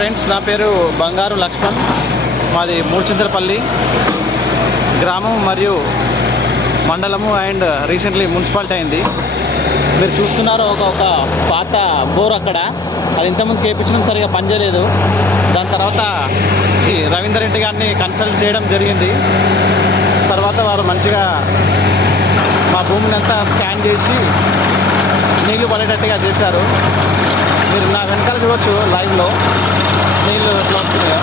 Friends, నా పేరు బంగారు లక్ష్మణ్. మాది మూడుచింతలపల్లి గ్రామం మరియు మండలము అండ్ రీసెంట్లీ మున్సిపాలిటీ అయింది. మీరు చూస్తున్నారు ఒక పాత బోర్ అక్కడ. అది ఇంతకుముందు కేపించడం సరిగా పనిచేయలేదు. దాని తర్వాత ఈ రవీందర్ రెడ్డి గారిని కన్సల్ట్ చేయడం జరిగింది. తర్వాత వారు మంచిగా మా భూమిని అంతా స్కాన్ చేసి నీళ్లు పడేటట్టుగా చేశారు. మీరు నా వెనకాల చూడవచ్చు లైవ్లో నీళ్ళు ఎట్లా వస్తున్నాయో.